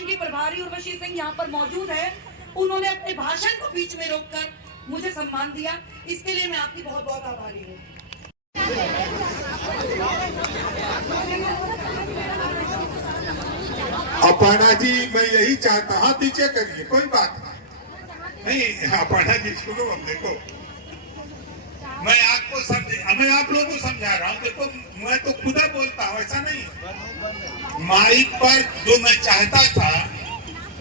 निर्वाचन के प्रभारी उर्वशी सिंह यहाँ पर मौजूद है, उन्होंने अपने भाषण को बीच में रोककर मुझे सम्मान दिया, इसके लिए मैं आपकी बहुत बहुत आभारी हूँ। अपर्णा जी, मैं यही चाहता, हाँ पीछे करिए, कोई बात नहीं। अपर्णा जी सुनो, हम देखो, मैं आप लोगों को समझा रहा हूँ। देखो, मैं तो खुदा बोलता हूँ, ऐसा नहीं। माइक पर जो मैं चाहता था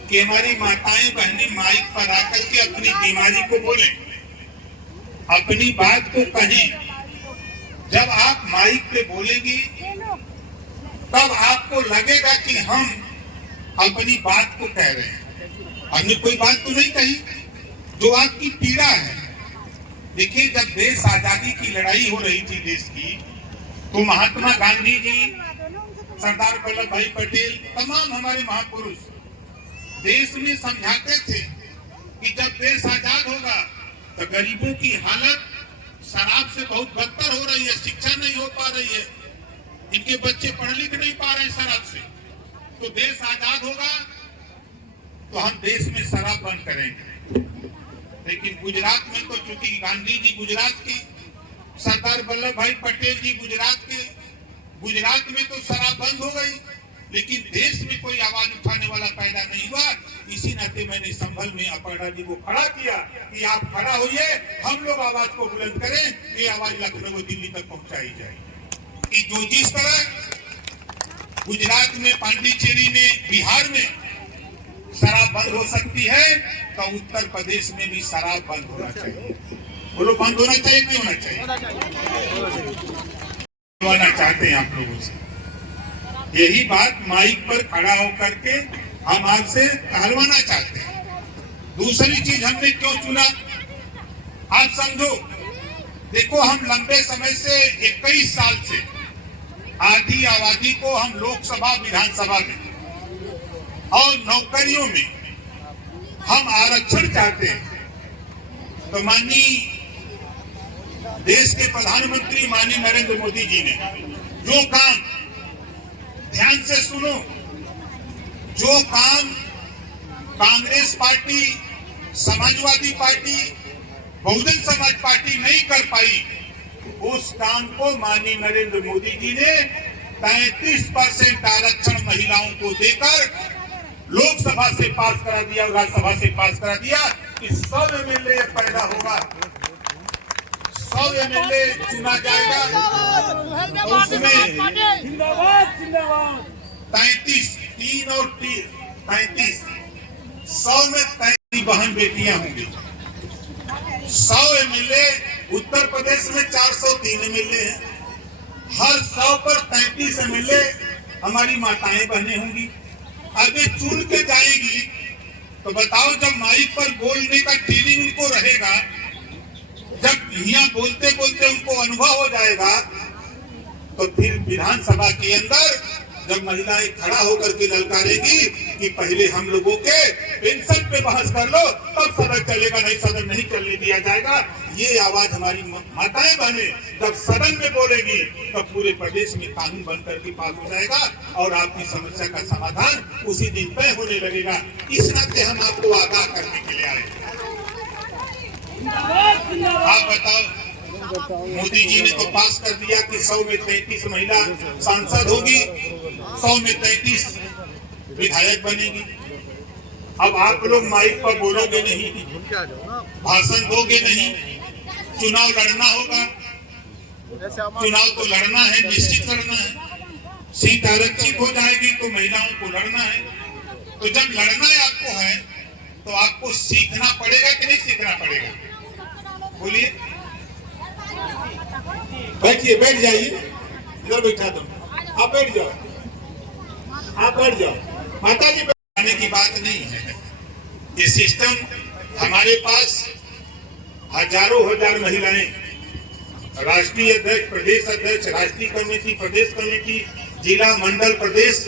कि हमारी माताएं बहनें माइक पर आकर के अपनी बीमारी को बोले, अपनी बात को कहें। जब आप माइक पे बोलेंगी तब आपको लगेगा कि हम अपनी बात को कह रहे हैं, हमने कोई बात तो नहीं कही जो आपकी पीड़ा है। देखिए, जब देश आजादी की लड़ाई हो रही थी देश की, तो महात्मा गांधी जी, सरदार वल्लभ भाई पटेल, तमाम हमारे महापुरुष देश में समझाते थे कि जब देश आजाद होगा तो गरीबों की हालत शराब से बहुत बदतर हो रही है, शिक्षा नहीं हो पा रही है, इनके बच्चे पढ़ लिख नहीं पा रहे शराब से। तो देश आजाद होगा तो हम देश में शराब बंद करेंगे। लेकिन गुजरात में तो चूंकि गांधी जी गुजरात के, सरदार वल्लभ भाई पटेल जी गुजरात के, गुजरात में तो शराब बंद हो गई, लेकिन देश में कोई आवाज उठाने वाला पैदा नहीं हुआ। इसी नाते मैंने संभल में अपर्णा जी को खड़ा किया कि आप खड़ा होइए, हम लोग आवाज को बुलंद करें, ये आवाज लखनऊ दिल्ली तक पहुंचाई जाए कि जो जिस तरह गुजरात में, पांडिचेरी में, बिहार में शराब बंद हो सकती है, तो उत्तर प्रदेश में भी शराब बंद होना चाहिए। बोलो, बंद होना चाहिए, क्यों होना चाहिए? होना चाहते हैं आप लोगों से यही बात माइक पर खड़ा होकर के हम आपसे कहलवाना चाहते हैं। दूसरी चीज हमने क्यों चुना, आप समझो। देखो, हम लंबे समय से 21 साल से आधी आबादी को हम लोकसभा, विधानसभा में और नौकरियों में हम आरक्षण चाहते हैं। तो माननीय देश के प्रधानमंत्री माननीय नरेंद्र मोदी जी ने जो काम, ध्यान से सुनो, जो काम Congress party, Samajwadi party, Bahujan Samaj party नहीं कर पाई, उस काम को माननीय नरेंद्र मोदी जी ने 33% आरक्षण महिलाओं को देकर लोकसभा से पास करा दिया और राज्यसभा से पास करा दिया कि 100 एमएलए पैदा होगा, 100 एमएलए चुना जाएगा। उसमें 33, 3 और 33, 100 में 33 बहन बेटियां होंगी। 100 एमएलए, उत्तर प्रदेश में 403 एमएलए हैं, हर 100 पर 33 एमएलए हमारी माताएं बहनें होंगी। अगर चुन के जाएगी तो बताओ, जब माइक पर बोलने का ट्रेनिंग उनको रहेगा, जब यहाँ बोलते बोलते उनको अनुभव हो जाएगा, तो फिर विधानसभा के अंदर जब महिलाएं खड़ा होकर के ललकारेगी कि पहले हम लोगों के पेंशन पे बहस कर लो, तब सदन चलेगा, नहीं सदन नहीं चलने दिया जाएगा। ये आवाज हमारी माताएं बहनें जब सदन में बोलेगी तो पूरे प्रदेश में कानून बन करके पास हो जाएगा और आपकी समस्या का समाधान उसी दिन तय होने लगेगा। इस नाते हम आपको आगाह करने के लिए आए। आप बताओ, मोदी जी ने तो पास कर दिया कि 100 में 33 महिला सांसद होगी, 100 में 33 विधायक बनेगी। अब आप लोग माइक पर बोलोगे नहीं, भाषण दोगे नहीं, चुनाव लड़ना होगा। चुनाव तो लड़ना है, निश्चित लड़ना है। सीट आरक्षित हो जाएगी तो महिलाओं को लड़ना है। तो जब लड़ना है आपको है तो आपको सीखना पड़ेगा कि नहीं सीखना पड़ेगा? बोलिए, बैठिए, बैठ जाइए, इधर बैठा दो, आप बैठ जाओ, आप बैठ जाओ। माता जी, बैठने की बात नहीं है। ये सिस्टम हमारे पास हजारों हजार महिलाएं, राष्ट्रीय अध्यक्ष, प्रदेश अध्यक्ष, राष्ट्रीय कमेटी, प्रदेश कमेटी, जिला, मंडल, प्रदेश,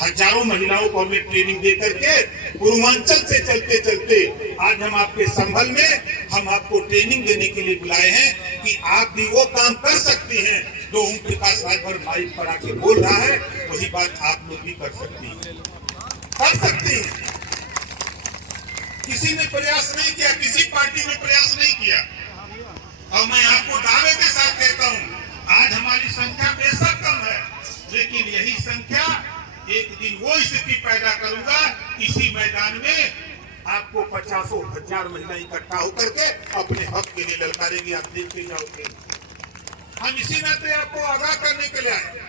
हजारों महिलाओं को हमने ट्रेनिंग दे करके पूर्वांचल से चलते चलते आज हम आपके संभल में हम आपको ट्रेनिंग देने के लिए बुलाए हैं कि आप भी वो काम कर सकती हैं जो ओम प्रकाश राजभर माइक पर आके बोल रहा है, वही बात आप लोग भी कर सकती हैं। कर सकती हैं। किसी ने प्रयास नहीं किया, किसी पार्टी ने प्रयास नहीं किया। और मैं आपको दावे के साथ कहता हूं, आज हमारी संख्या बेशक कम है, लेकिन यही संख्या एक दिन वो स्थिति पैदा करूंगा, इसी मैदान में आपको 50,000 महिला इकट्ठा होकर के अपने हक के लिए ललकारेंगे। आप देखते जाओगे। हम इसी नाते आपको आगाह करने के लिए आए।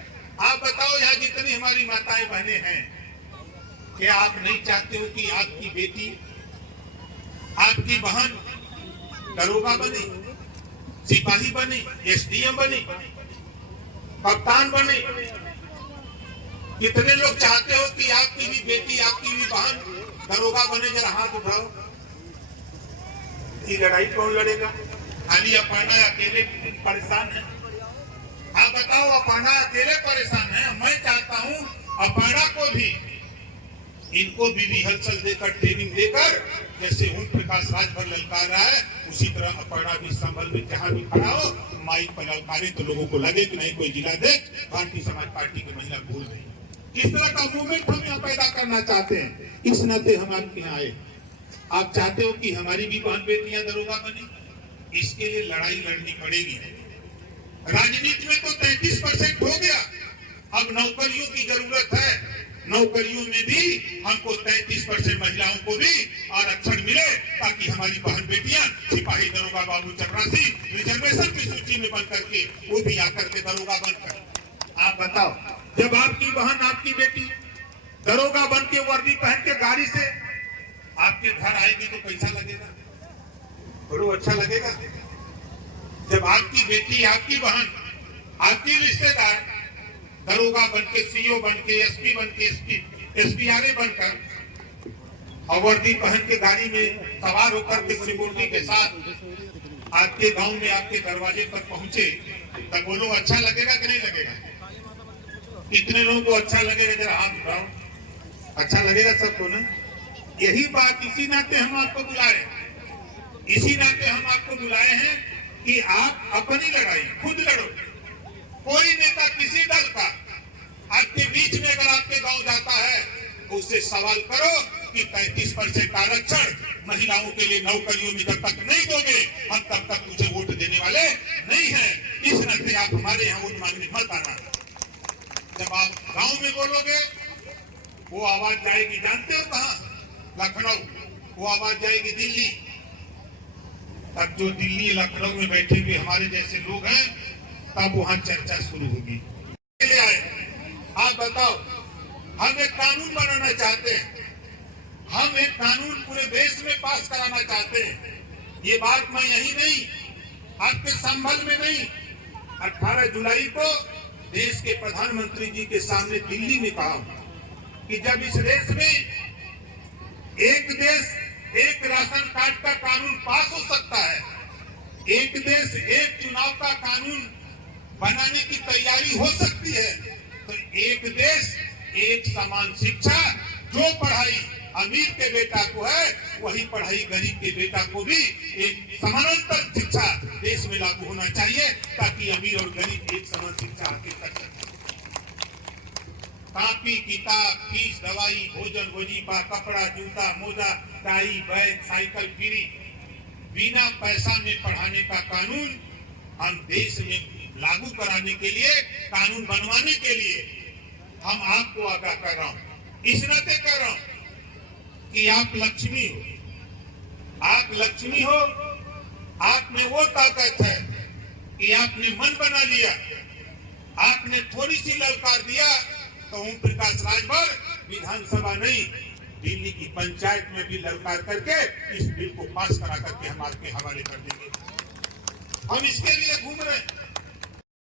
आप बताओ, यहाँ जितनी हमारी माताएं बहनें हैं, क्या आप नहीं चाहते हो कि आपकी बेटी, आपकी बहन दरोगा बने, सिपाही बने, एसडीएम बने, कप्तान बने? कितने लोग चाहते हो कि आपकी भी बेटी, आपकी भी बहन दरोगा बने? जरा हाथ उठाओ। ये लड़ाई कौन लड़ेगा? खाली अपर्णा अकेले परेशान है? आप बताओ, अपर्णा अकेले परेशान है? मैं चाहता हूं अपर्णा को भी, इनको भी रिहर्सल देकर, ट्रेनिंग देकर, जैसे ओम प्रकाश राजभर ललकार रहा है, उसी तरह अपर्णा भी संभल में जहां भी खड़ा हो माइक पर ललकारे, तो लोगों को लगे कि नहीं कोई जिला देख भारतीय समाज पार्टी की महिला भूल गई। किस तरह का मूवमेंट हम यहाँ पैदा करना चाहते हैं, इस नाते हम आपके यहाँ आए। आप चाहते हो कि हमारी भी बहन बेटियां दरोगा बने? इसके लिए लड़ाई लड़नी पड़ेगी। राजनीति में तो 33% हो गया, अब नौकरियों की जरूरत है। नौकरियों में भी हमको 33% महिलाओं को भी आरक्षण मिले, ताकि हमारी बहन बेटियां सिपाही, दरोगा, बाबू, चपरासी रिजर्वेशन की सूची में बन करके वो भी आकर के दरोगा बनकर। आप बताओ, जब आपकी बहन, आपकी बेटी दरोगा बन के वर्दी पहन के गाड़ी से आपके घर आएगी तो कैसा लगेगा? बोलो, अच्छा लगेगा? जब आपकी बेटी, आपकी बहन, आपकी रिश्तेदार दरोगा बन के, सीओ बन के, एसपी बन के, एसपीआरए बनकर और वर्दी पहन के गाड़ी में सवार होकर के सिक्योरिटी के साथ आपके गांव में, आपके दरवाजे पर पहुंचे, तब बोलो अच्छा लगेगा कि नहीं लगेगा? कितने लोगों को अच्छा लगेगा? जरा हाथ उठाओ। अच्छा लगेगा सबको ना? यही बात, इसी नाते हम आपको बुलाए, इसी नाते हम आपको बुलाए हैं कि आप अपनी लड़ाई खुद लड़ो। कोई नेता किसी दल का आपके बीच में अगर आपके गांव जाता है तो उससे सवाल करो कि 33% आरक्षण महिलाओं के लिए नौकरियों में जब तक नहीं दोगे, हम तब तक मुझे वोट देने वाले नहीं हैं। इस नाते आप हमारे यहाँ वोट मांगने मत आना। जब आप गांव में बोलोगे, वो आवाज जाएगी, जानते हो कहां? लखनऊ। वो आवाज जाएगी दिल्ली। तब जो दिल्ली, लखनऊ में बैठे हुए हमारे जैसे लोग हैं, तब वहां चर्चा शुरू होगी। आप बताओ, हम एक कानून बनाना चाहते हैं, हम एक कानून पूरे देश में पास कराना चाहते हैं। ये बात मैं यही नहीं, आपके संभल में नहीं, 18 जुलाई को देश के प्रधानमंत्री जी के सामने दिल्ली में कहा कि जब इस देश में एक देश एक राशन कार्ड का कानून पास हो सकता है, एक देश एक चुनाव का कानून बनाने की तैयारी हो सकती है, तो एक देश एक समान शिक्षा, जो पढ़ाई अमीर के बेटा को है वही पढ़ाई गरीब के बेटा को भी एक समानांतर शिक्षा देश में लागू होना चाहिए, ताकि अमीर और गरीब एक समान शिक्षा हासिल कर सके। कॉपी, किताब, फीस, दवाई, भोजन, वजीफा, कपड़ा, जूता, मोजा, टाई, बैग, साइकिल फ्री, बिना पैसा में पढ़ाने का कानून हम देश में लागू कराने के लिए, कानून बनवाने के लिए हम आपको आगाह कर रहा हूं। इस नाते कर रहा हूं कि आप लक्ष्मी हो, आप लक्ष्मी हो, आप में वो ताकत है कि आपने मन बना लिया, आपने थोड़ी सी ललकार दिया तो ओम प्रकाश राजभर विधानसभा नहीं, दिल्ली की पंचायत में भी ललकार करके इस बिल को पास करा करके हम आपके हवाले कर देंगे। हम इसके लिए घूम रहे हैं।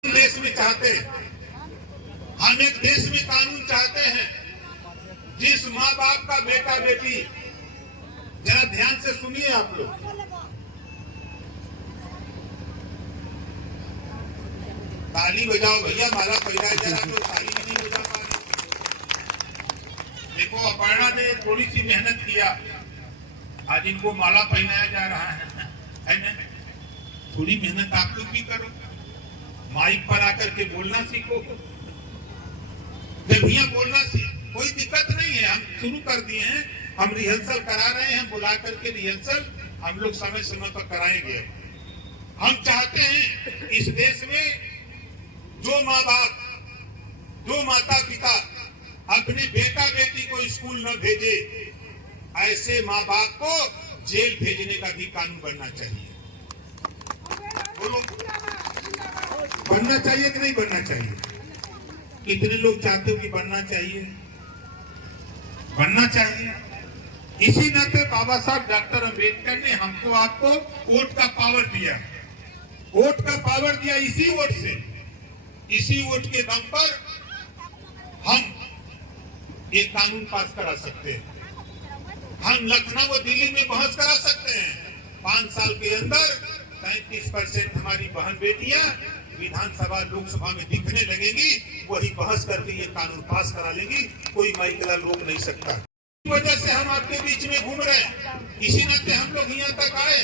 देश में चाहते हैं, हम एक देश में कानून चाहते हैं जिस माँ बाप का बेटा बेटी, जरा ध्यान से सुनिए आप लोग, ताली बजाओ भैया, माला पैदा है, जरा तो ताली नहीं बजा पा रहे। देखो, अपर्णा ने थोड़ी सी मेहनत किया, आज इनको माला पहनाया जा रहा है ना? थोड़ी मेहनत आप लोग भी करो, माइक पर आकर के बोलना सीखो, जब भैया बोलना सीख, कोई दिक्कत नहीं है, हम शुरू कर दिए हैं, हम रिहर्सल करा रहे हैं, हम बुला करके रिहर्सल हम लोग समय समय पर कराएंगे। हम चाहते हैं इस देश में जो माँ बाप, जो माता पिता अपने बेटा बेटी को स्कूल न भेजे, ऐसे माँ बाप को जेल भेजने का भी कानून बनना चाहिए। बोलो, बनना चाहिए कि नहीं बनना चाहिए? कितने लोग चाहते हो कि बनना चाहिए? बनना चाहिए। इसी नाते बाबा साहब डॉक्टर अंबेडकर ने हमको आपको वोट का पावर दिया, वोट का पावर दिया। इसी वोट से, इसी वोट के दम पर हम एक कानून पास करा सकते हैं। हम लखनऊ और दिल्ली में बहस करा सकते हैं। 5 साल के अंदर 33% हमारी बहन बेटियां विधानसभा लोकसभा में दिखने लगेगी, वही बहस करके ये कानून पास करा लेंगी, कोई माइकला रोक नहीं सकता। इस वजह से हम आपके बीच में घूम रहे हैं, इसी नाते हम लोग यहाँ तक आए।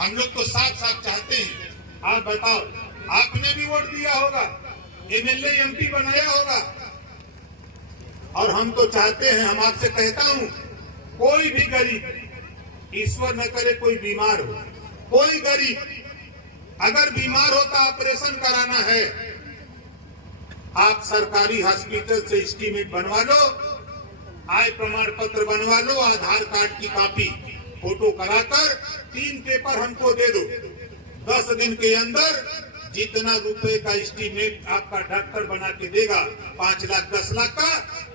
हम लोग तो साफ साफ चाहते हैं, आप बताओ, आपने भी वोट दिया होगा, एमएलए एमपी बनाया होगा, और हम तो चाहते हैं, हम आपसे कहता हूं, कोई भी गरीब, ईश्वर न करे कोई बीमार हो, कोई गरीब अगर बीमार होता, ऑपरेशन कराना है, आप सरकारी हॉस्पिटल से एस्टीमेट बनवा लो, आय प्रमाण पत्र बनवा लो, आधार कार्ड की कॉपी फोटो कराकर 3 पेपर हमको दे दो। 10 दिन के अंदर जितना रुपए का एस्टीमेट आपका डॉक्टर बना के देगा, 5 लाख 10 लाख का,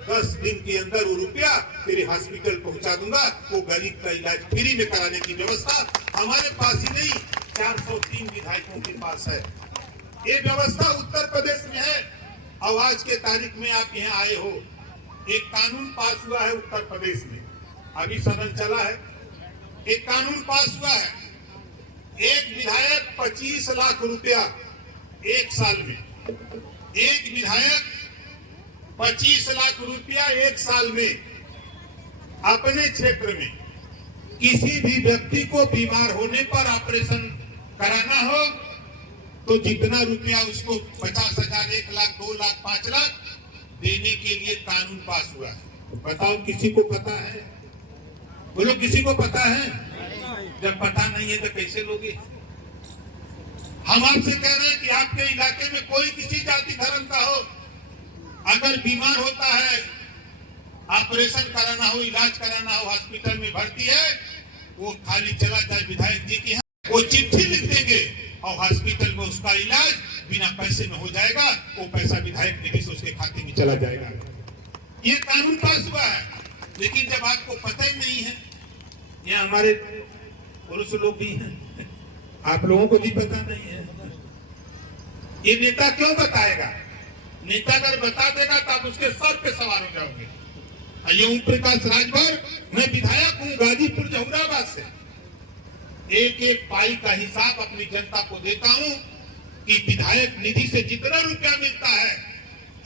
10 दिन के अंदर वो रुपया तेरे हॉस्पिटल पहुंचा दूंगा। वो गरीब का इलाज फ्री में कराने की व्यवस्था हमारे पास ही नहीं, 403 विधायकों के पास है। ये व्यवस्था उत्तर प्रदेश में है, और आज के तारीख में आप यहाँ आए हो, एक कानून पास हुआ है उत्तर प्रदेश में, अभी सदन चला है, एक कानून पास हुआ है, एक विधायक 25 लाख रुपया 1 साल में, एक विधायक 25 लाख रुपया 1 साल में अपने क्षेत्र में किसी भी व्यक्ति को बीमार होने पर ऑपरेशन कराना हो तो जितना रुपया उसको 50,000, 1 लाख, 2 लाख, 5 लाख देने के लिए कानून पास हुआ है। बताओ, किसी को पता है? बोलो, किसी को पता है? जब पता नहीं है तो कैसे लोगे? हम आपसे कह रहे हैं कि आपके इलाके में कोई किसी जाति धर्म का हो, अगर बीमार होता है, ऑपरेशन कराना हो, इलाज कराना हो, हॉस्पिटल में भर्ती है, वो खाली चला जाए विधायक जी की, वो चिट्ठी लिख देंगे और हॉस्पिटल में उसका इलाज बिना पैसे में हो जाएगा। वो पैसा विधायक निधि से उसके खाते में चला जाएगा। ये कानून पास हुआ है, लेकिन जब आपको पता ही नहीं है, यहाँ हमारे पुरुष लोग भी हैं, आप लोगों को भी पता नहीं है, ये नेता क्यों बताएगा? नेता अगर बता देगा तो आप उसके सर पे सवार हो जाओगे। ये ओम प्रकाश राजभर, मैं विधायक हूँ गाजीपुर जहुराबाद से, एक एक पाई का हिसाब अपनी जनता को देता हूँ कि विधायक निधि से जितना रुपया मिलता है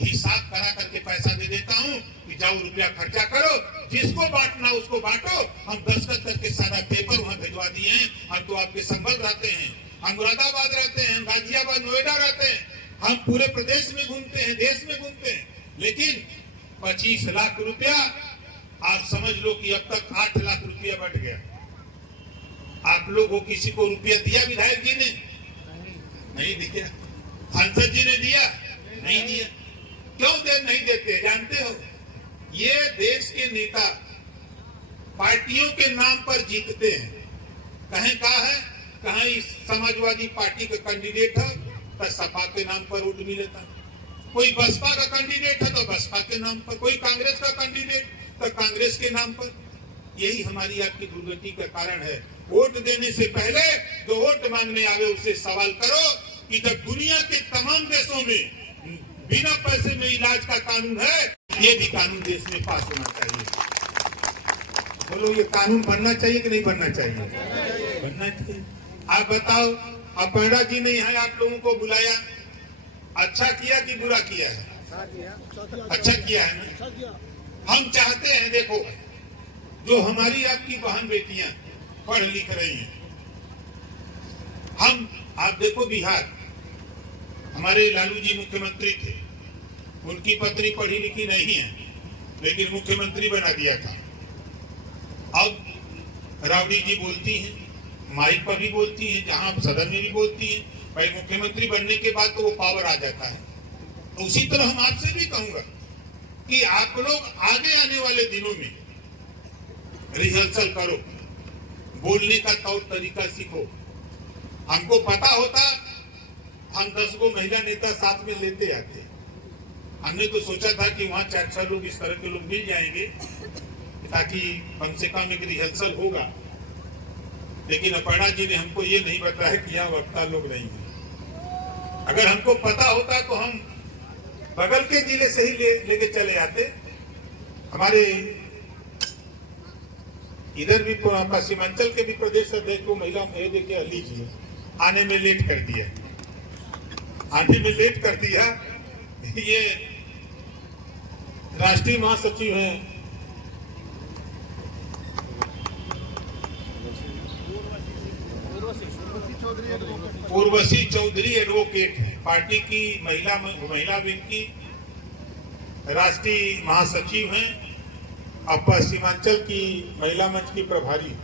हिसाब करा करके पैसा दे देता हूँ कि जाओ रुपया खर्चा करो, जिसको बांटना उसको बांटो। हम दस्तखत करके सारा पेपर वहां भिजवा दिए हैं। हम तो आपके संबल रहते हैं, हम मुरादाबाद रहते हैं, गाजियाबाद, नोएडा रहते हैं, हम पूरे प्रदेश में घूमते हैं, देश में घूमते हैं, लेकिन 25 लाख रुपया आप समझ लो कि अब तक 8 लाख रुपया बढ़ गया। आप लोगों को किसी को रुपया दिया विधायक जी ने? नहीं दिया। सांसद जी ने दिया? नहीं दिया। क्यों नहीं देते जानते हो? ये देश के नेता पार्टियों के नाम पर जीतते हैं। कहीं कहा है, कहीं समाजवादी पार्टी का कैंडिडेट है तो सपा के नाम पर वोट मिलता, कोई बसपा का कैंडिडेट है तो बसपा के नाम पर, कोई कांग्रेस का कैंडिडेट तो कांग्रेस के नाम पर। यही हमारी आपकी दुर्गति का कारण है। वोट देने से पहले जो वोट मांगने आवे उससे सवाल करो कि जब दुनिया के तमाम देशों में बिना पैसे में इलाज का कानून है, ये भी कानून देश में पास होना चाहिए। बोलो, ये कानून बनना चाहिए कि नहीं बनना चाहिए? बनना चाहिए। आप बताओ, अपर्णा जी ने यहाँ आप लोगों को बुलाया, अच्छा किया कि बुरा किया है? अच्छा किया है ना? हम चाहते हैं, देखो, जो हमारी आपकी बहन बेटियां पढ़ लिख रही हैं, आप देखो बिहार, हमारे लालू जी मुख्यमंत्री थे, उनकी पत्नी पढ़ी लिखी नहीं है, लेकिन मुख्यमंत्री बना दिया था। अब राबड़ी जी बोलती हैं, माइक पर भी बोलती हैं, जहां सदन में भी बोलती हैं, भाई मुख्यमंत्री बनने के बाद तो वो पावर आ जाता है। तो उसी तरह हम आपसे भी कहूंगा कि आप लोग आगे आने वाले दिनों में रिहर्सल करो, बोलने का तौर तरीका सीखो। हमको पता होता हम 10 को महिला नेता साथ में लेते आते। हमने तो सोचा था कि वहां 4-6 लोग इस तरह के लोग मिल जाएंगे ताकि कम से कम एक रिहर्सल होगा, लेकिन अपर्णा जी ने हमको ये नहीं बताया कि यहाँ वक्ता लोग नहीं है। अगर हमको पता होता तो हम बगल के जिले से ही लेके चले आते। हमारे इधर भी सीमांचल के भी प्रदेश अध्यक्ष को महिला देखिए अली जी आने में लेट कर दिया, ये राष्ट्रीय महासचिव हैं उर्वशी चौधरी एडवोकेट है, पार्टी की महिला विंग की राष्ट्रीय महासचिव हैं, अपर सीमांचल की महिला मंच की प्रभारी।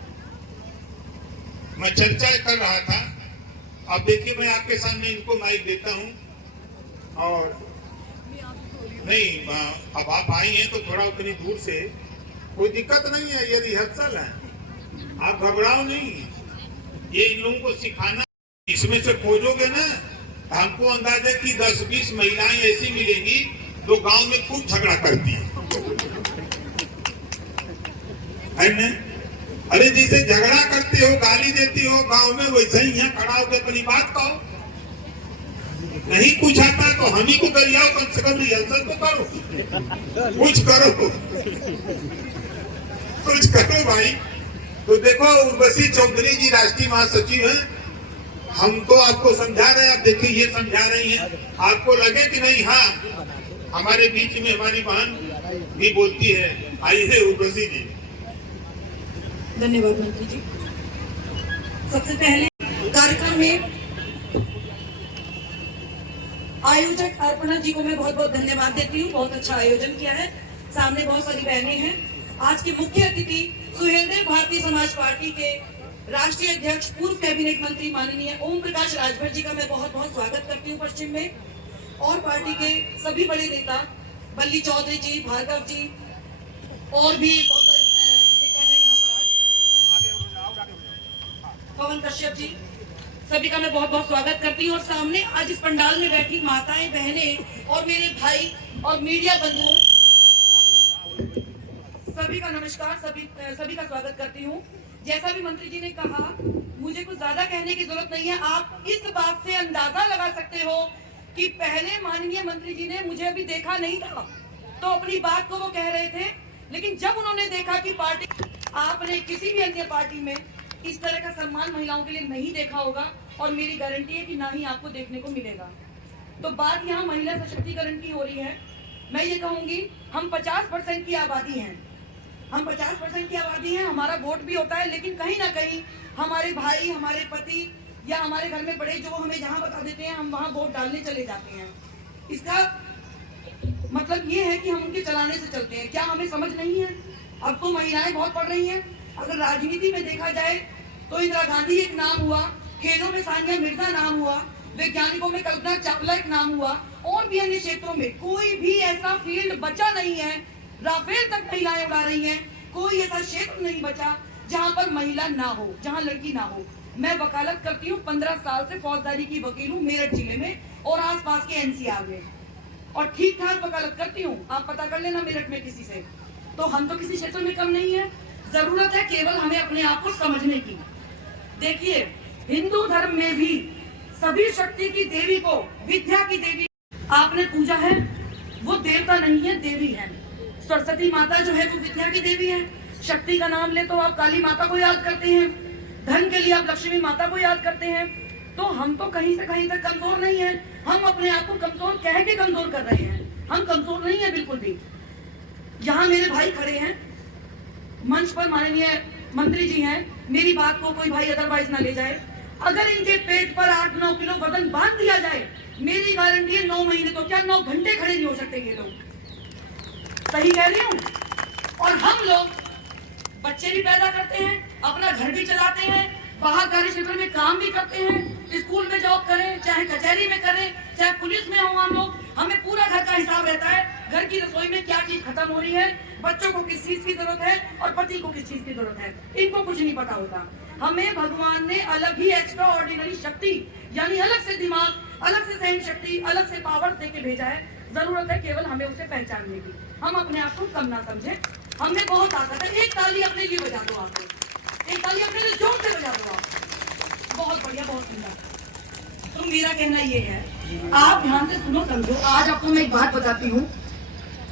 मैं चर्चा कर रहा था, अब देखिए मैं आपके सामने इनको माइक देता हूं और नहीं अब आप आई हैं तो थोड़ा उतनी दूर से, कोई दिक्कत नहीं है, ये रिहर्सल है, आप घबराओ नहीं। ये इन लोगों को सिखाना, इसमें से खोजोगे ना हमको अंदाजा है कि 10-20 महिलाएं ऐसी मिलेगी जो गांव में खूब झगड़ा करती है ना? अरे जिसे झगड़ा करते हो, गाली देती हो गांव में, वैसे ही यहाँ खड़ा होकर अपनी बात कहो। नहीं कुछ आता तो हम ही को करिए, कम से कम रिहर्सल तो करो, कुछ करो भाई। तो देखो उर्वशी चौधरी जी राष्ट्रीय महासचिव हैं, हम तो आपको समझा रहे हैं, आप देखिए ये समझा रही हैं, आपको लगे कि नहीं हाँ हमारे बीच में हमारी बहन भी बोलती है। आइए उर्वशी जी। धन्यवाद मंत्री जी। सबसे पहले कार्यक्रम में आयोजक अर्पणा जी को मैं बहुत बहुत धन्यवाद देती हूँ, बहुत अच्छा आयोजन किया है। सामने बहुत सारी बहनें हैं। आज के मुख्य अतिथि सुहेलदेव भारतीय समाज पार्टी के राष्ट्रीय अध्यक्ष पूर्व कैबिनेट मंत्री माननीय ओम प्रकाश राजभर जी का मैं बहुत बहुत स्वागत करती हूँ पश्चिम में, और पार्टी के सभी बड़े नेता बल्ली चौधरी जी, भार्गव जी और भी बहुत सारे नेता हैं यहाँ पर आज, पवन कश्यप जी, सभी का मैं बहुत बहुत स्वागत करती हूँ। और सामने आज इस पंडाल में बैठी माताएं, बहनें और मेरे भाई और मीडिया बंधुओं, सभी का नमस्कार, सभी का स्वागत करती हूँ। जैसा भी मंत्री जी ने कहा, मुझे कुछ ज्यादा कहने की जरूरत नहीं है। आप इस बात से अंदाजा लगा सकते हो कि पहले माननीय मंत्री जी ने मुझे अभी देखा नहीं था तो अपनी बात को वो कह रहे थे, लेकिन जब उन्होंने देखा कि पार्टी, आपने किसी भी अन्य पार्टी में इस तरह का सम्मान महिलाओं के लिए नहीं देखा होगा, और मेरी गारंटी है कि ना ही आपको देखने को मिलेगा। तो बात यहाँ महिला सशक्तिकरण की हो रही है। मैं ये कहूंगी, हम 50% की आबादी हैं, हम 50% की आबादी हैं, हमारा वोट भी होता है, लेकिन कहीं ना कहीं हमारे भाई, हमारे पति या हमारे घर में बड़े जो हमें जहां बता देते हैं, हम वहां वोट डालने चले जाते हैं। इसका मतलब ये है कि हम उनके चलाने से चलते हैं। क्या हमें समझ नहीं है? अब तो महिलाएं बहुत पढ़ रही हैं। अगर राजनीति में देखा जाए तो इंदिरा गांधी एक नाम हुआ, खेलों में सानिया मिर्जा नाम हुआ, वैज्ञानिकों में कल्पना चावला एक नाम हुआ, और भी अन्य क्षेत्रों में कोई भी ऐसा फील्ड बचा नहीं है। राफेल तक महिलाएं उड़ा रही हैं, कोई ऐसा क्षेत्र नहीं बचा जहां पर महिला ना हो, जहां लड़की ना हो। मैं वकालत करती हूँ, 15 साल से फौजदारी की वकील हूँ मेरठ जिले में और आसपास के एनसीआर में, और ठीक ठाक वकालत करती हूँ। आप पता कर लेना मेरठ में किसी से। तो हम तो किसी क्षेत्र में कम नहीं है। जरूरत है केवल हमें अपने आप को समझने की। देखिए, हिंदू धर्म में भी सभी शक्ति की देवी को, विद्या की देवी आपने पूजा है, वो देवता नहीं है, देवी है। सरस्वती माता जो है वो विद्या की देवी है। शक्ति का नाम ले तो आप काली माता को याद करते हैं, धन के लिए आप लक्ष्मी माता को याद करते हैं। तो हम तो कहीं से कहीं तक कमजोर नहीं है। हम अपने आप को कमजोर कह के कमजोर कर रहे हैं। हम कमजोर नहीं है बिल्कुल भी। यहाँ मेरे भाई खड़े हैं, मंच पर माननीय मंत्री जी हैं, मेरी बात को कोई भाई अदरवाइज ना ले जाए। अगर इनके पेट पर 8-9 किलो वजन बांध दिया जाए, मेरी गारंटी है 9 महीने तो क्या 9 घंटे खड़े नहीं हो सकते ये लोग। सही कह रही हूँ? और हम लोग बच्चे भी पैदा करते हैं, अपना घर भी चलाते हैं, बाहर कार्य क्षेत्र में काम भी करते हैं, स्कूल में जॉब करें, चाहे कचहरी में करें, चाहे पुलिस में हो हम लोग, हमें पूरा घर का हिसाब रहता है। घर की रसोई में क्या चीज खत्म हो रही है, बच्चों को किस चीज की जरूरत है और पति को किस चीज की जरूरत है, इनको कुछ नहीं पता होता। हमें भगवान ने अलग ही एक्स्ट्रा ऑर्डिनरी शक्ति, यानी अलग से दिमाग, अलग से सहन शक्ति, अलग से पावर दे के भेजा है। जरूरत है केवल हमें उसे पहचानने की। हम अपने आप को कम ना समझे, हमने बहुत ताकत है। एक ताली अपने लिए बजा दो, आपको एक ताली अपने लिए जोर से बजा दो आप। बहुत बढ़िया, बहुत सुंदर। तो मेरा कहना ये है, आप ध्यान से सुनो, समझो। आज आपको मैं एक बात बताती हूँ।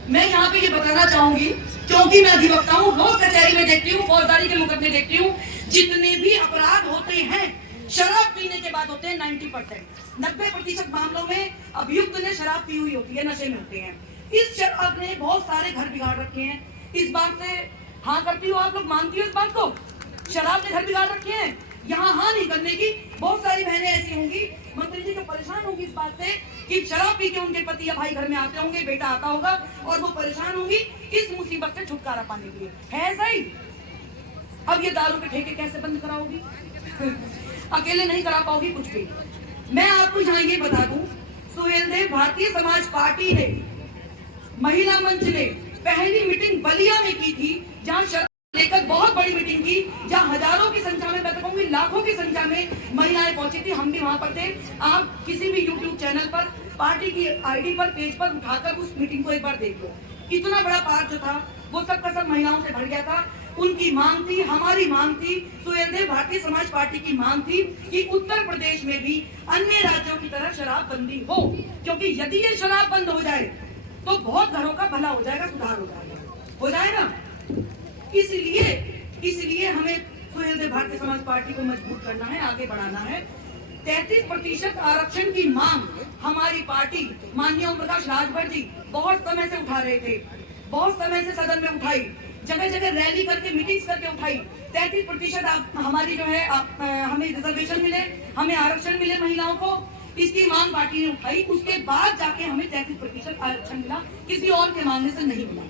मैं यहाँ पे ये बताना चाहूंगी, क्योंकि मैं अधिवक्ता हूँ, रोज कचहरी में देखती हूँ, फौजदारी के मुकदमे देखती हूँ। जितने भी अपराध होते हैं शराब पीने के बाद होते हैं। 90% मामलों में अभियुक्त ने शराब पी हुई होती है, नशे में होते हैं। इस शराब ने बहुत सारे घर बिगाड़ रखे हैं। इस बात से हाँ करती हो आप लोग, मानती हो इस बात को? शराब ने घर बिगाड़ रखे हैं। यहाँ हाँ नहीं करने की। बहुत सारी बहनें ऐसी होंगी, मंत्री जी को परेशान होंगी इस बात से कि शराब पी के उनके पति या भाई घर में आते होंगे, बेटा आता होगा और वो परेशान होंगी इस मुसीबत से छुटकारा पाने के लिए। है सही? अब ये दारू के ठेके कैसे बंद कराओगी? अकेले नहीं करा पाओगी कुछ भी। मैं आपको यहाँ ये बता दूं, सुहेलदेव भारतीय समाज पार्टी ने, महिला मंच ने पहली मीटिंग बलिया में की थी, जहाँ शराब लेकर बहुत बड़ी मीटिंग की, जहाँ हजारों की संख्या में, मैं तो कहूंगी लाखों की संख्या में महिलाएं पहुंची थी। हम भी वहां पर थे। आप किसी भी YouTube चैनल पर, पार्टी की आईडी पर, पेज पर उठाकर उस मीटिंग को एक बार देख लो। इतना बड़ा पार्क जो था वो सब का सब महिलाओं से भर गया था। उनकी मांग थी, हमारी मांग थी, सुहेलदेव भारतीय समाज पार्टी की मांग थी कि उत्तर प्रदेश में भी अन्य राज्यों की तरह शराबबंदी हो, क्योंकि यदि ये शराब बंद हो जाए तो बहुत घरों का भला हो जाएगा, सुधार हो जाएगा। इसलिए हमें सुहेलदेव भारतीय समाज पार्टी को मजबूत करना है, आगे बढ़ाना है। 33% आरक्षण की मांग हमारी पार्टी, माननीय ओम प्रकाश राजभर जी बहुत समय से उठा रहे थे, बहुत समय से सदन में उठाई, जगह जगह रैली करके, मीटिंग्स करके उठाई। 33% हमारी जो है हमें रिजर्वेशन मिले, हमें आरक्षण मिले महिलाओं को, इसकी मांग पार्टी ने उठाई। उसके बाद जाके हमें 33% आरक्षण मिला, किसी और के मांगने से नहीं मिला।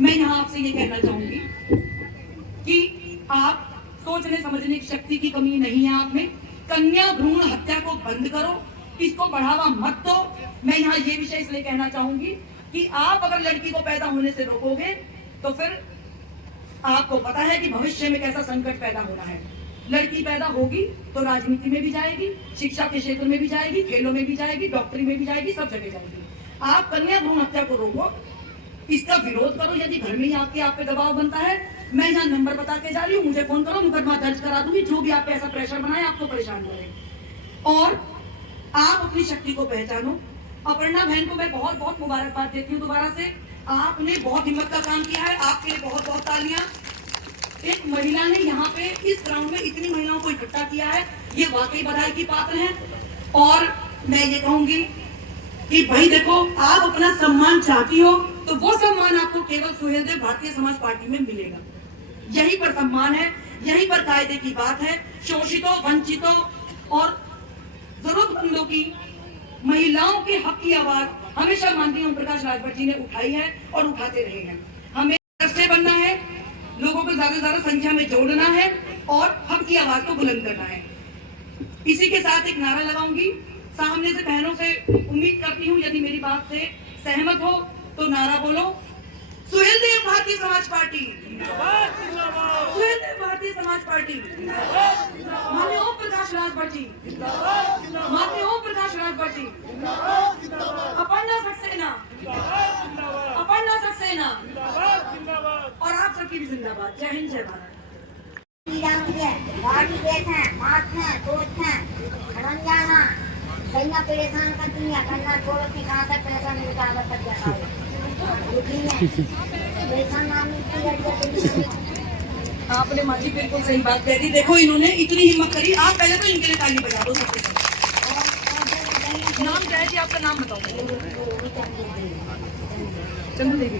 मैं यहाँ आपसे ये कहना चाहूंगी कि आप सोचने समझने की शक्ति की कमी नहीं है आप में। कन्या भ्रूण हत्या को बंद करो, इसको बढ़ावा मत दो। मैं यहाँ ये विषय इसलिए कहना चाहूंगी कि आप अगर लड़की को पैदा होने से रोकोगे तो फिर आपको पता है कि भविष्य में कैसा संकट पैदा हो रहा है। लड़की पैदा होगी तो राजनीति में भी जाएगी, शिक्षा के क्षेत्र में भी जाएगी, खेलों में भी जाएगी, डॉक्टरी में भी जाएगी, सब जगह जाएगी। आप कन्या भ्रूण हत्या को रोको, इसका विरोध करो। यदि घर में ही आप पे दबाव बनता है, मैं यहाँ नंबर बता के जा रही हूँ, मुझे फोन करो, मुकदमा दर्ज करा दूंगी। जो भी आप पे ऐसा प्रेशर बनाए, आपको परेशान करे। और आप अपनी शक्ति को पहचानो। अपर्णा बहन को मैं बहुत बहुत मुबारकबाद देती हूँ दोबारा से। आपने बहुत हिम्मत का काम किया है, आपके लिए बहुत बहुत तालियां। एक महिला ने यहाँ पे इस ग्राउंड में इतनी महिलाओं को इकट्ठा किया है, ये वाकई बधाई की पात्र है। और मैं ये कहूंगी कि भाई देखो, आप अपना सम्मान चाहती हो तो वो सम्मान आपको केवल सुहेलदेव भारतीय समाज पार्टी में मिलेगा। यहीं पर सम्मान है, यहीं पर कायदे की बात है। शोषितों, वंचितों और जरूरतमंदों की, महिलाओं के हक की आवाज हमेशा माननीय ओम प्रकाश राजभर जी ने उठाई है और उठाते रहे हैं। हमें रस्ते बनना है, लोगों को ज्यादा से ज्यादा संख्या में जोड़ना है और हक की आवाज को बुलंद करना है। इसी के साथ एक नारा लगाऊंगी, सामने से बहनों से उम्मीद करती हूँ यदि मेरी बात से सहमत हो तो नारा बोलो, सुहेलदेव भारतीय समाज पार्टी, सुहेलदेव भारतीय समाज पार्टी, माननीय ओम प्रकाश राजभर जी, माननीय ओम प्रकाश राजभर जी, अपर्णा सक्सेना, अपर्णा सक्सेना, और आप सबकी भी जिंदाबाद। जय हिंद, जय भारत। कन्या परेशान कर दुनिया, कन्या छोड़ के कहाँ तक पैसा मिलता है, तक जाता है। आपने माँ जी बिल्कुल सही बात कह दी। देखो, इन्होंने इतनी हिम्मत करी। आप पहले तो इनके लिए ताली बजा दो सबसे। नाम क्या है जी आपका? नाम बताओ। चंदू देवी।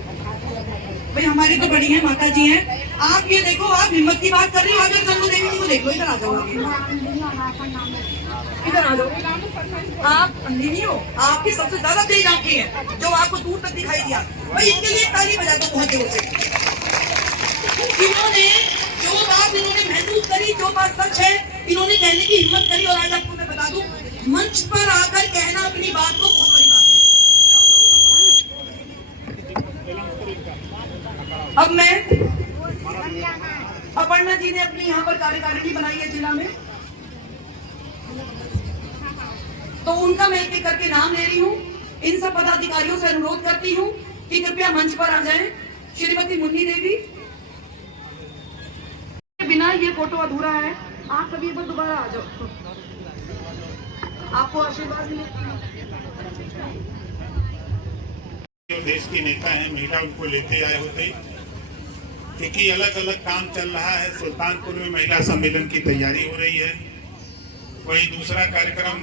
भाई हमारी तो बड़ी है, माता जी हैं। आप ये देखो, आप हिम्मत की बात कर रही हो। आगे चंदू देवी जी को देखो, इधर आ जाओ, इधर आ जाओ। आप अंधी नहीं हो, आपकी सबसे ज्यादा तेज आंखें हैं जो आपको दूर तक दिखाई दिया। भाई इनके लिए ताली बजा दो बहुत जोर से। इन्होंने जो बात इन्होंने महसूस करी, जो बात सच है, इन्होंने कहने की हिम्मत करी। और आज आपको मैं बता दूं, मंच पर आकर कहना अपनी बात को बहुत बड़ी बात है। अब मैं अपर्णा जी ने अपनी यहाँ पर कार्यकारिणी बनाई है जिला में, तो उनका मैं एक एक करके नाम ले रही हूँ। इन सब पदाधिकारियों से अनुरोध करती हूँ कि कृपया मंच पर आ जाएं। श्रीमती मुन्नी देवी, बिना ये फोटो अधूरा है, आप सभी एक बार दोबारा आ जाओ, आपको आशीर्वाद मिलेगा। जो देश के नेता हैं, महिला उनको लेते आए होते, क्योंकि अलग अलग काम चल रहा है। सुल्तानपुर में महिला सम्मेलन की तैयारी हो रही है। वही दूसरा कार्यक्रम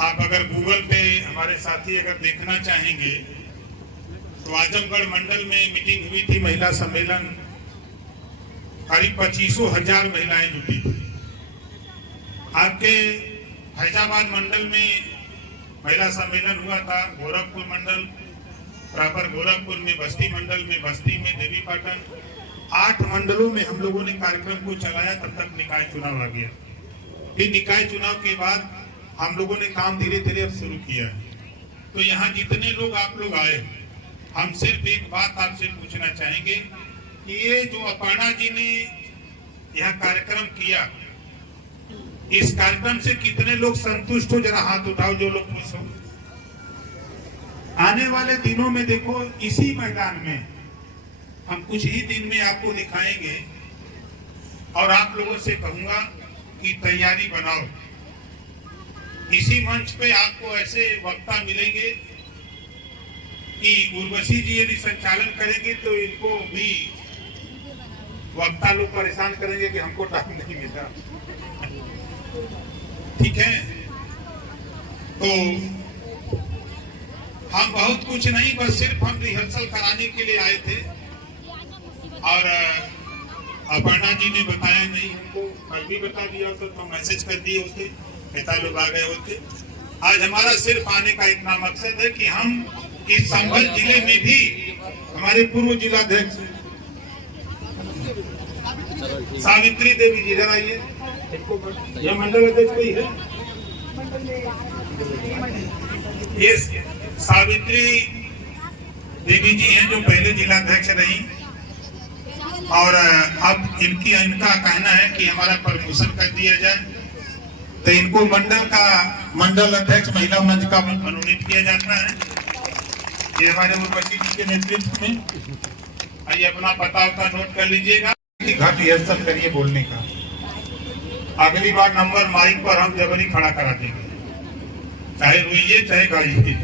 आप अगर गूगल पे हमारे साथी अगर देखना चाहेंगे तो आजमगढ़ मंडल में मीटिंग हुई थी, महिला सम्मेलन, करीब 25,000 महिलाएं जुटी थी। आपके फैजाबाद मंडल में महिला सम्मेलन हुआ था, गोरखपुर मंडल प्रॉपर गोरखपुर में, बस्ती मंडल में, बस्ती में, देवी पाटन, 8 मंडलों में हम लोगों ने कार्यक्रम को चलाया। तब तक निकाय चुनाव आ गया। फिर निकाय चुनाव के बाद हम लोगों ने काम धीरे धीरे अब शुरू किया है। तो यहाँ जितने लोग आप लोग आए, हम सिर्फ एक बात आपसे पूछना चाहेंगे कि ये जो अपर्णा जी ने यह कार्यक्रम किया, इस कार्यक्रम से कितने लोग संतुष्ट हो? जरा हाथ उठाओ जो लोग खुश हो। आने वाले दिनों में देखो, इसी मैदान में हम कुछ ही दिन में आपको दिखाएंगे और आप लोगों से कहूंगा कि तैयारी बनाओ। इसी मंच पे आपको ऐसे वक्ता मिलेंगे कि उर्वशी जी यदि संचालन करेंगे तो इनको भी वक्ता लोग परेशान करेंगे कि हमको टाइम नहीं मिला। ठीक है, तो हम बहुत कुछ नहीं, बस सिर्फ हम रिहर्सल कराने के लिए आए थे। और अपर्णा जी ने बताया नहीं, हमको कल भी बता दिया होता तो मैसेज कर दिए होते, नेता लोग आ गए होते। आज हमारा सिर्फ आने का इतना मकसद है कि हम इस संभल जिले में भी हमारे पूर्व जिलाध्यक्ष सावित्री देवी जी, जरा ये मंडल अध्यक्ष कोई है? ये सावित्री देवी जी हैं जो पहले जिलाध्यक्ष रही, और अब इनका कहना है कि हमारा प्रमोशन कर दिया जाए, तो इनको मंडल अध्यक्ष महिला मंच का मनोनीत किया जाता है। ये हमारे उर्वशी जी के नेतृत्व में। आइए अपना पता नोट कर लीजिएगा। घट रिहर्सल करिए बोलने का। अगली बार नंबर माइक पर हम जबरी खड़ा करा देंगे, चाहे रोइए चाहे गाइए।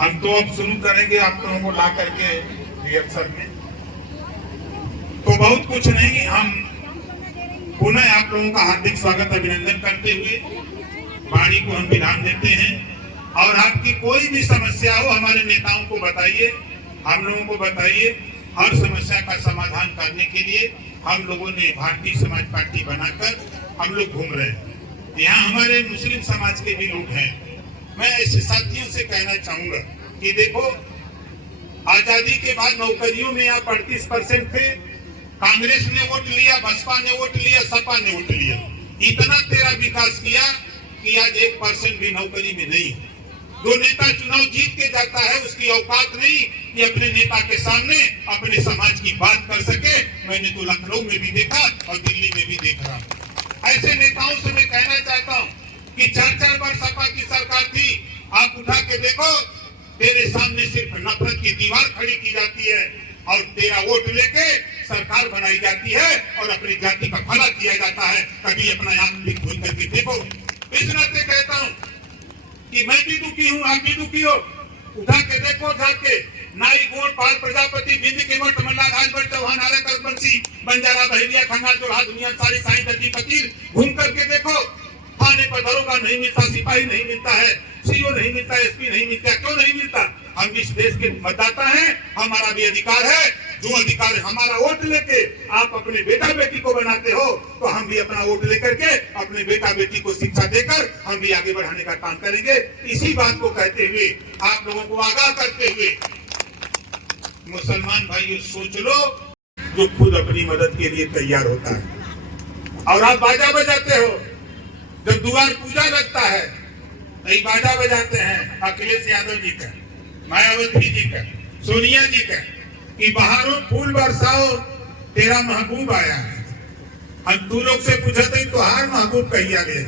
हम तो अब शुरू करेंगे आप लोगों को ला करके रिहर्सल में। तो बहुत कुछ नहीं, हम पुनः आप लोगों का हार्दिक स्वागत अभिनंदन करते हुए वाणी को हम विराम देते हैं। और आपकी कोई भी समस्या हो हमारे नेताओं को बताइए, हम लोगों को बताइए। हर समस्या का समाधान करने के लिए हम लोगों ने भारतीय समाज पार्टी बनाकर हम लोग घूम रहे हैं। यहाँ हमारे मुस्लिम समाज के भी लोग हैं। मैं ऐसे साथियों से कहना चाहूंगा कि देखो, आजादी के बाद नौकरियों में यहाँ 38% थे। कांग्रेस ने वोट लिया, बसपा ने वोट लिया, सपा ने वोट लिया। इतना तेरा विकास किया कि आज 1% भी नौकरी में नहीं। जो नेता चुनाव जीत के जाता है उसकी औकात नहीं कि अपने नेता के सामने अपने समाज की बात कर सके। मैंने तो लखनऊ में भी देखा और दिल्ली में भी देख रहा हूँ। ऐसे नेताओं से मैं कहना चाहता हूँ कि 4 बार सपा की सरकार थी, आप उठा के देखो, तेरे सामने सिर्फ नफरत की दीवार खड़ी की जाती है और तेरा वोट लेके सरकार बनाई जाती है और अपनी जाति का भला किया जाता है। कभी अपना आंख भी खोल करके देखो। इस नाते कहता हूँ कि मैं भी दुखी हूँ, आप भी दुखी हो। उठा के देखो, जाके नाई, गोड़, पाल, प्रजापति, बिंद, केवट, तमन्ना, राजभर, चौहान, आरा, करबंसी, बंजारा, बहेलिया, खंगाल, जोरहाट, दुनिया, सारी साई, दर्जी, फकीर, घूम करके देखो। थाने पर दरोगा नहीं मिलता, सिपाही नहीं मिलता है, सीओ नहीं मिलता, एसपी नहीं मिलता। क्यों नहीं मिलता? हम इस देश के मतदाता हैं, हमारा भी अधिकार है जो अधिकार हमारा वोट लेके आप अपने बेटा बेटी को बनाते हो, तो हम भी अपना वोट लेकर के अपने बेटा बेटी को शिक्षा देकर हम भी आगे बढ़ाने का काम करेंगे। इसी बात को कहते हुए, आप लोगों को आगाह करते हुए, मुसलमान भाइयों सोच लो, जो खुद अपनी मदद के लिए तैयार होता है और आप बाजा बजाते हो, जब द्वार पूजा लगता है नहीं बाजा बजाते हैं अखिलेश यादव जी का, मायावती जी का, सोनिया जी का, कि बाहरों फूल बरसाओ तेरा महबूब आया है। हम तू लोग से पूछा तो तुहार महबूब कहिया ले,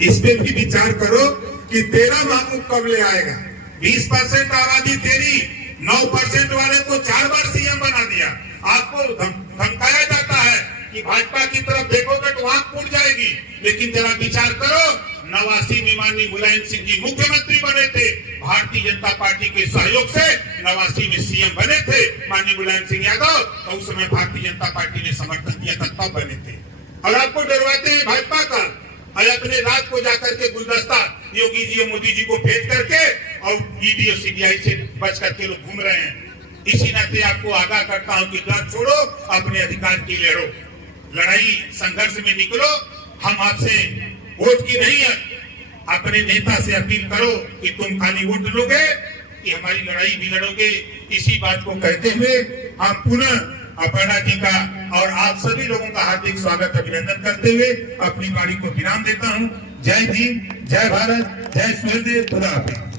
इस पे भी विचार करो कि तेरा महबूब कब ले आएगा। 20% आबादी तेरी, 9% वाले को 4 बार सीएम बना दिया। आपको धमकाया जाता है कि भाजपा की तरफ देखोगे तो आंख फूट जाएगी, लेकिन जरा विचार करो, 89 में माननीय मुलायम सिंह जी मुख्यमंत्री बने थे, भारतीय जनता पार्टी के सहयोग से 89 में सीएम बने थे माननीय मुलायम सिंह यादव, तो उस समय भारतीय जनता पार्टी ने समर्थन किया था, तब बने थे। और आपको डरवाते हैं भाजपा का, और अपने रात को जाकर के गुलदस्ता योगी जी और मोदी जी को भेज करके और ईडी और सीबीआई से बच करके लोग घूम रहे हैं। इसी नाते आपको आगाह करता हूं कि डर छोड़ो, अपने अधिकार की लड़ो, लड़ाई संघर्ष में निकलो। हम आपसे वोट की नहीं है, अपने नेता से अपील करो कि तुम खाली वोट लोगे कि हमारी लड़ाई भी लड़ोगे। इसी बात को कहते हुए हम पुनः अपर्णा जी का और आप सभी लोगों का हार्दिक स्वागत अभिनंदन करते हुए अपनी वाणी को विराम देता हूं। जय भीम, जय भारत, जय सूर्यदेव, खुदा हाफिज।